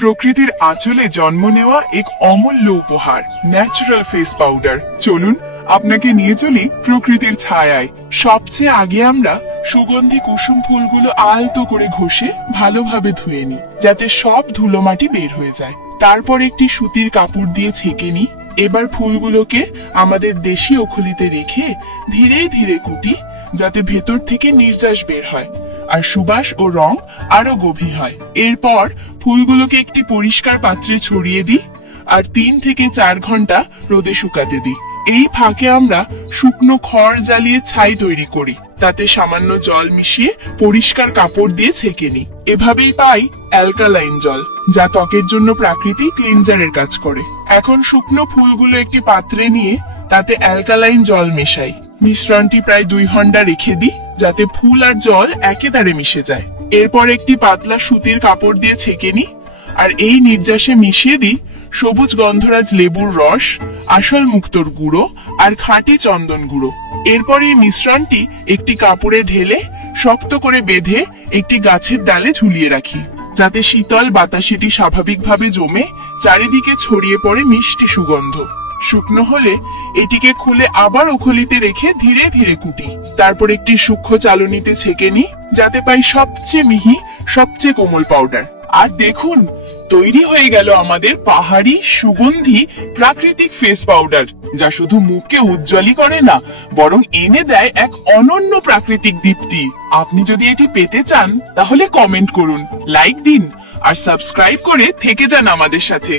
প্রকৃতির আঁচলে জন্ম নেওয়া এক অমূল্য উপহার ন্যাচারাল ফেস পাউডার। চলুন আপনাকে নিয়ে চলি প্রকৃতির ছায়ায়। সবচেয়ে আগে আমরা সুগন্ধি কুসুম ফুলগুলো আলতো করে ঘষে ভালোভাবে ধুয়ে নিই, যাতে সব ধুলোমাটি বের হয়ে যায়। তারপর একটি সুতির কাপড় দিয়ে ছেঁকে নিই। এবার ফুলগুলোকে আমাদের দেশি ওখলিতে রেখে ধীরে ধীরে কুটি, যাতে ভেতর থেকে নির্যাস বের হয় আর সুবাস ও রং আরো গভীর হয়। এরপর ফুলগুলোকে একটি পরিষ্কার পাত্রে ছড়িয়ে দিই আর 3 থেকে 4 ঘন্টা রোদে শুকাতে দিই। এই ফাঁকে আমরা শুকনো খড় জ্বালিয়ে ছাই তৈরি করি, তাতে সামান্য জল মিশিয়ে পরিষ্কার কাপড় দিয়ে ছেঁকে নিই। এভাবেই পাই অ্যালকালাইন জল, যা ত্বকের জন্য প্রাকৃতিক ক্লিনজারের কাজ করে। এখন শুকনো ফুলগুলো একটি পাত্রে নিয়ে তাতে অ্যালকালাইন জল মেশাই। মিশ্রণটি প্রায় 2 ঘন্টা রেখে দিই, যাতে ফুল আর জল একেবারে মিশে যায়। এরপর একটি পাতলা সুতির কাপড় দিয়ে ছেঁকে নিই আর এই নির্যাসে মিশিয়ে দিই সবুজ গন্ধরাজ লেবুর রস, আসল মুক্তোর গুঁড়ো আর খাঁটি চন্দন গুঁড়ো। এরপর এই মিশ্রণটি একটি কাপড়ে ঢেলে শক্ত করে বেঁধে একটি গাছের ডালে ঝুলিয়ে রাখি, যাতে শীতল বাতাসে এটি স্বাভাবিকভাবে জমে চারিদিকে ছড়িয়ে পড়ে মিষ্টি সুগন্ধ। শুকনো হলে এটিকে খুলে আবার ওখলিতে রেখে ধীরে ধীরে কুটি। তারপর একটি সূক্ষ্ম চালনিতে ছেঁকে নিই, যাতে পাই সবচেয়ে মিহি সবচেয়ে কোমল পাউডার। আর দেখুন, তৈরি হয়ে গেল আমাদের পাহাড়ি সুগন্ধি প্রাকৃতিক ফেস পাউডার, যা শুধু মুখকে উজ্জ্বলই করে না, বরং এনে দেয় এক অনন্য প্রাকৃতিক দীপ্তি। আপনি যদি এটি পেতে চান তাহলে কমেন্ট করুন, লাইক দিন আর সাবস্ক্রাইব করে থেকে যান আমাদের সাথে।